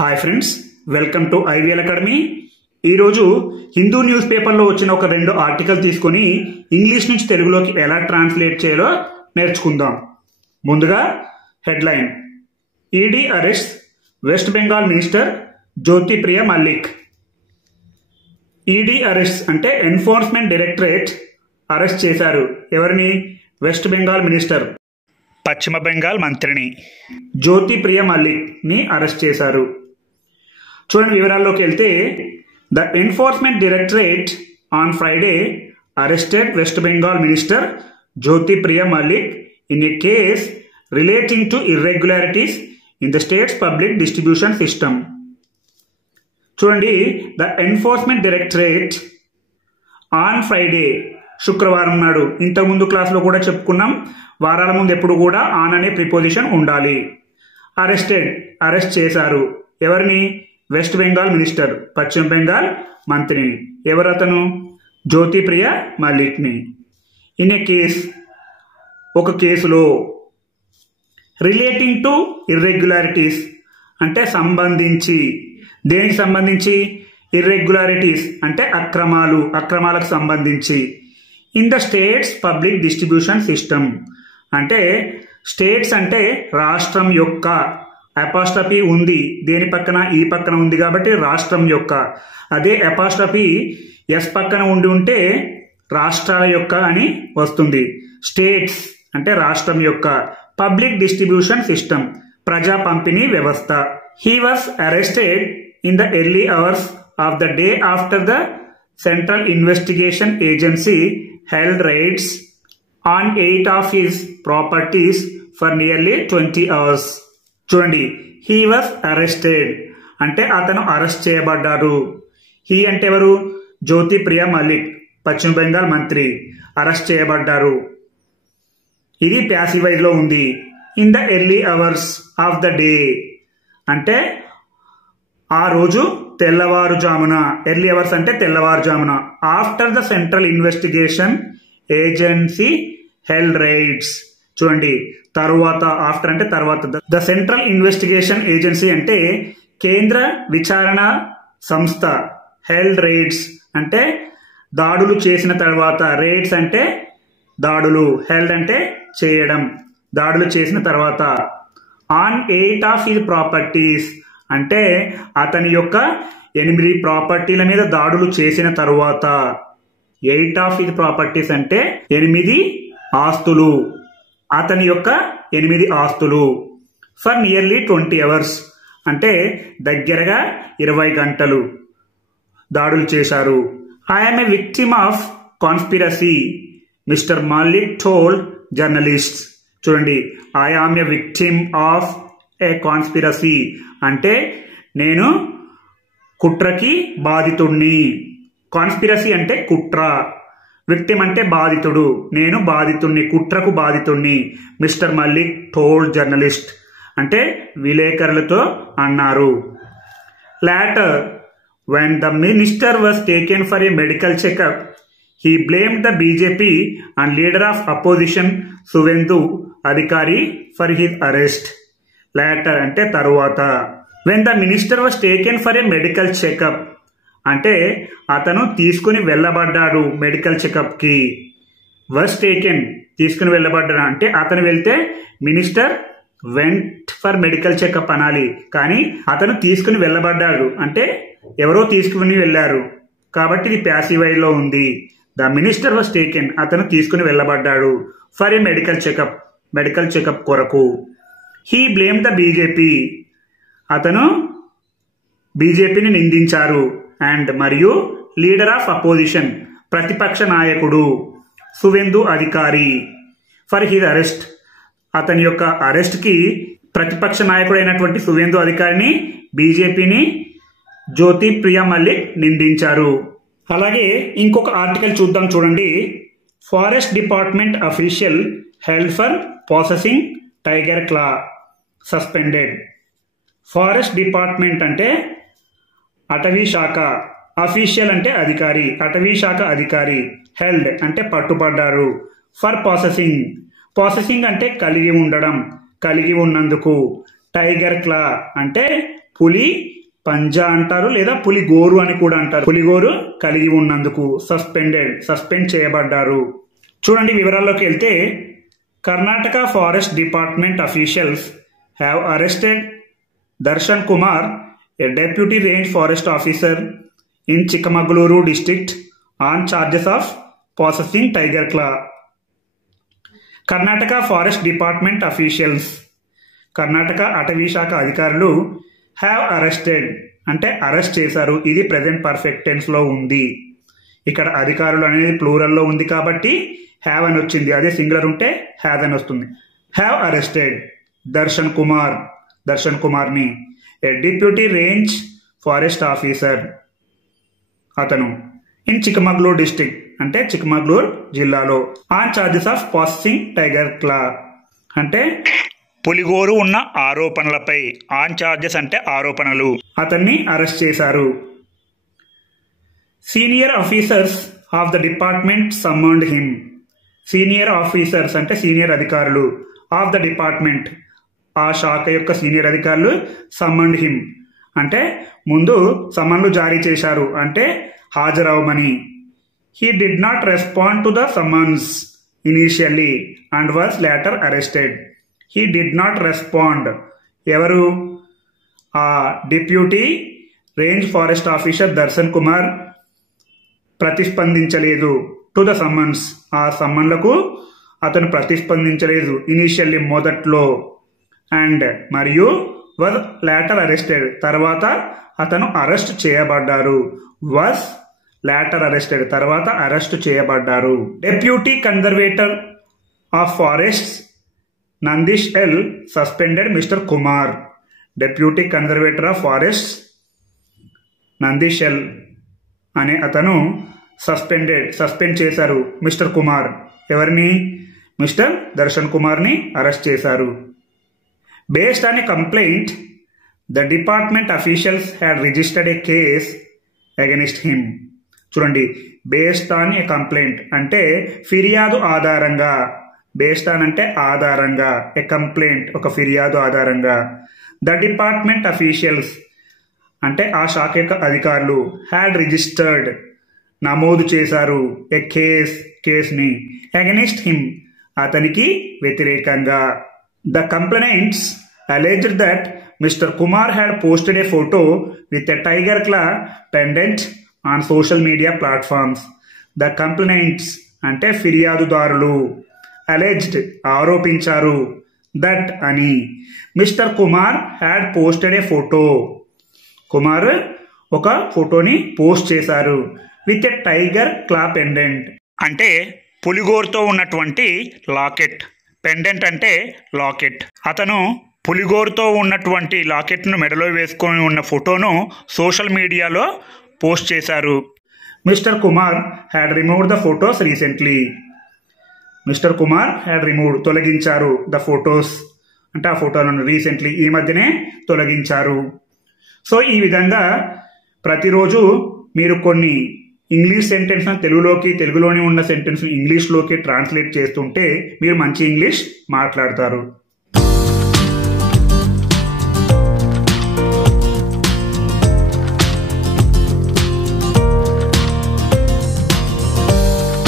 Hi friends, welcome to IVL academy. ఈరోజు Hindu news పేపర్లో వచ్చిన ఒక 2 ఆర్టికల్ తీసుకొని ఇంగ్లీష్ నుంచి తెలుగులోకి ఎలా ట్రాన్స్లేట్ చేయాలో నేర్చుకుందాం. ముందుగా headline: ED arrest west Bengal minister Jyotipriya Mallik. ED arrest అంటే ఎన్ఫోర్స్మెంట్ డైరెక్టరేట్ అరెస్ట్ చేశారు. ఎవరిని? వెస్ట్ బెంగాల్ మినిస్టర్, పశ్చిమ బెంగాల్ మంత్రిని జ్యోతిప్రియ మల్లిక్ ని అరెస్ట్ చేశారు. చూడండి వివరాల్లోకి వెళ్తే, the Enforcement Directorate on Friday arrested West Bengal minister Jyotipriya Mallick in a case relating to irregularities in the state's public distribution system. చూడండి, the Enforcement Directorate on Friday, శుక్రవారం నాడు, ఇంతకుముందు క్లాస్లో కూడా చెప్పుకున్నాం, వారాల ముందు ఎప్పుడు కూడా ఆన్ అనే ప్రిపోజిషన్ ఉండాలి. అరెస్ట్ చేశారు. ఎవరిని? వెస్ట్ బెంగాల్ మినిస్టర్, పశ్చిమ బెంగాల్ మంత్రిని. ఎవరతను? జ్యోతిప్రియ మల్లిక్ని. ఇన్ ఏ కేస్, ఒక కేసులో. రిలేటింగ్ టు ఇర్రెగ్యులారిటీస్ అంటే సంబంధించి. దేనికి సంబంధించి? ఇర్రెగ్యులారిటీస్ అంటే అక్రమాలకు సంబంధించి. In the state's public distribution system అంటే స్టేట్స్ అంటే రాష్ట్రం యొక్క, అపాస్ట్రఫీ ఉంది, దేని పక్కన? ఈ పక్కన ఉంది కాబట్టి రాష్ట్రం యొక్క. అదే అపాస్ట్రఫీ ఎస్ పక్కన ఉంటే రాష్ట్రాల యొక్క అని వస్తుంది. స్టేట్స్ అంటే రాష్ట్రం యొక్క. పబ్లిక్ డిస్ట్రిబ్యూషన్ సిస్టమ్ ప్రజా పంపిణీ వ్యవస్థ. He was arrested in the early hours of the day after the central investigation agency held raids on 8 of his properties for nearly 20 hours. చూడండి, he was arrested అంటే అతను arrest చేయబడ్డాడు. He అంటే ఎవరు? జ్యోతిప్రియ మల్లిక్, పశ్చిమ బెంగాల్ మంత్రి, అరెస్ట్ చేయబడ్డారు. ఇది ప్యాసివైజ్ లో ఉంది. In the early hours of the day అంటే ఆ రోజు తెల్లవారుజామున. ఎర్లీ అవర్స్ అంటే తెల్లవారుజామున. After the central investigation agency held rides. చూడండి, తరువాత. ఆఫ్టర్ అంటే తర్వాత. ద సెంట్రల్ ఇన్వెస్టిగేషన్ ఏజెన్సీ అంటే కేంద్ర విచారణ సంస్థ. హెల్డ్ రైడ్స్ అంటే దాడులు చేసిన తర్వాత. రైడ్స్ అంటే దాడులు, హెల్డ్ అంటే చేయడం, దాడులు చేసిన తర్వాత. ఆన్ 8 ఆఫ్ హిస్ ప్రాపర్టీస్ అంటే అతని యొక్క 8 ప్రాపర్టీల మీద దాడులు చేసిన తరువాత. 8 ఆఫ్ హిస్ ప్రాపర్టీస్ అంటే 8 ఆస్తులు, అతని యొక్క 8 ఆస్తులు. ఫర్ నియర్లీ 20 అవర్స్ అంటే దగ్గరగా 20 గంటలు దాడులు చేశారు. I'm a victim of conspiracy mister Malik told journalists. చూడండి, I am a victim of a conspiracy అంటే నేను కుట్రకి బాధితుణ్ణి. కాన్స్పిరసీ అంటే కుట్ర, విక్టిమ్ అంటే బాధితుడు. నేను బాధితుణ్ణి, కుట్రకు బాధితుణ్ణి. మిస్టర్ మల్లిక్ టోల్డ్ జర్నలిస్ట్ అంటే విలేకరులతో అన్నారు. Later when the minister was taken for a medical checkup, he blamed the BJP and leader of opposition Suvendu Adhikari for his arrest. Later అంటే తరువాత. when the minister was taken for a medical checkup అంటే అతను తీసుకుని వెళ్ళబడ్డాడు medical checkup కి. was taken తీసుకుని వెళ్ళబడ్డాడు అంటే అతను వెళ్తే minister went for medical checkup అనాలి, కానీ అతను తీసుకుని వెళ్ళబడ్డాడు అంటే ఎవరో తీసుకుని వెళ్ళారు కాబట్టి ఇది ప్యాసివైజ్ లో ఉంది. ద మినిస్టర్ వాస్ టేకెన్ అతను తీసుకుని వెళ్ళబడ్డాడు. ఫర్ ఏ మెడికల్ చెకప్ కొరకు. హీ బ్లేమ్ ద బీజేపీ అతను బీజేపీని నిందించారు. అండ్ మరియు లీడర్ ఆఫ్ అపోజిషన్ ప్రతిపక్ష నాయకుడు సువేందు అధికారి ఫర్ హిజ్ అరెస్ట్ అతని యొక్క అరెస్ట్ కి ప్రతిపక్ష నాయకుడైనటువంటి సువేందు అధికారిని బీజేపీని జ్యోతిప్రియ మల్లిక్ నిందించారు. అలాగే ఇంకొక ఆర్టికల్ చూద్దాం. చూడండి, forest department official held for processing tiger క్లా సస్పెండెడ్. ఫారెస్ట్ డిపార్ట్మెంట్ అంటే అటవీ శాఖ, అఫీషియల్ అంటే అధికారి, అటవీ శాఖ అధికారి. హెల్డ్ అంటే పట్టుబడ్డారు. ఫర్ ప్రాసెసింగ్ అంటే కలిగి ఉండడం, కలిగి ఉన్నందుకు. టైగర్ క్లా అంటే పులి పంజా అంటారు లేదా పులిగోరు అని కూడా అంటారు. పులిగోరు కలిగి ఉన్నందుకు సస్పెండ్ చేయబడ్డారు. చూడండి వివరాల్లోకి వెళ్తే, Karnataka forest department officials have arrested Darshan Kumar, a deputy range forest officer in Chikmagaluru district, on charges of possessing tiger claw. Karnataka forest department officials, Karnataka అటవీ శాఖ అధికారులు హ్యావ్ అరెస్టెడ్ అంటే అరెస్ట్ చేశారు. ఇది ప్రెజెంట్ పర్ఫెక్ట్ టెన్స్లో ఉంది. ఇక్కడ అధికారులు అనేది ప్లూరల్లో ఉంది కాబట్టి హ్యావ్ అని వచ్చింది. అదే సింగులర్ ఉంటే హ్యావ్ అని వస్తుంది. హ్యావ్ అరెస్టెడ్ దర్శన్ కుమార్ని, a deputy range forest officer అతను, ఇన్ చిక్కమగళూరు డిస్ట్రిక్ట్ అంటే చిక్కమగళూరు జిల్లాలో, on charges of possessing tiger claw అంటే పులిగోరు ఉన్న ఆరోపణలపై, ఆన్ చార్జెస్ అంటే ఆరోపణలు, అతన్ని అరెస్ట్ చేశారు. Senior officers of the department summoned him, senior officers అంటే సీనియర్ అధికారులు, ఆఫ్ ద డిపార్ట్మెంట్ ఆ శాఖ యొక్క సీనియర్ అధికారులు, సమ్మన్డ్ హిమ్ అంటే ముందు సమన్లు జారీ చేశారు అంటే హాజరవమని. He did not respond to the summons initially and was later arrested. He did not respond ఎవరు? ఆ deputy range forest officer Darshan Kumar ప్రతిస్పందించలేదు. To the summons ఆ సమ్మన్లకు అతను ప్రతిస్పందించలేదు ఇనీషియల్లీ మొదట్లో. అండ్ మరియు వాజ్ లేటర్ అరెస్టెడ్ తర్వాత అతను అరెస్ట్ చేయబడ్డారు. వాజ్ లేటర్ అరెస్టెడ్ తర్వాత arrest చేయబడ్డారు. Deputy conservator of forests Nandish L suspended mister Kumar. Deputy conservator of forests Nandish L అనే అతను సస్పెండ్ చేశారు మిస్టర్ కుమార్. ఎవరిని? మిస్టర్ దర్శన్ కుమార్ని అరెస్ట్ చేశారు. Based on a complaint, the department officials had registered a case against him. చూడండి, based on a complaint అంటే ఫిర్యాదు ఆధారంగా, బేస్డ్ ఆన్ అంటే ఆధారంగా, ఏ కంప్లైంట్ ఒక ఫిర్యాదు ఆధారంగా. ద డిపార్ట్మెంట్ అఫీషియల్స్ అంటే ఆ శాఖ యొక్క అధికారులు, హ్యాడ్ రిజిస్టర్డ్ నమోదు చేశారు, ఏ కేస్ని, అగెనిస్ట్ హిమ్ అతనికి వ్యతిరేకంగా. The complainants alleged that Mr. Kumar had posted a photo with a tiger claw pendant on social media platforms. The complainants అంటే ఫిర్యాదుదారులు, alleged ఆరోపించారు, that అని mister Kumar had posted A photo, Kumar ఒక ఫోటోని post చేశారు, with a tiger క్లా pendant అంటే పులిగోరుతో ఉన్నటువంటి locket, pendant అంటే లాకెట్. అతను పులిగోరుతో ఉన్నటువంటి లాకెట్ను మెడలో వేసుకొని ఉన్న ఫోటోను సోషల్ మీడియాలో పోస్ట్ చేశారు. Mister Kumar had removed the photos recently. Mister Kumar had removed తొలగించారు, ద ఫోటోస్ అంటే ఆ ఫోటోలను రీసెంట్లీ ఈ మధ్యనే తొలగించారు. సో ఈ విధంగా ప్రతిరోజు మీరు కొన్ని ఇంగ్లీష్ సెంటెన్స్ తెలుగులోకి, తెలుగులోని ఉన్న సెంటెన్స్ ఇంగ్లీష్లోకి ట్రాన్స్లేట్ చేస్తుంటే మీరు మంచి ఇంగ్లీష్ మాట్లాడతారు.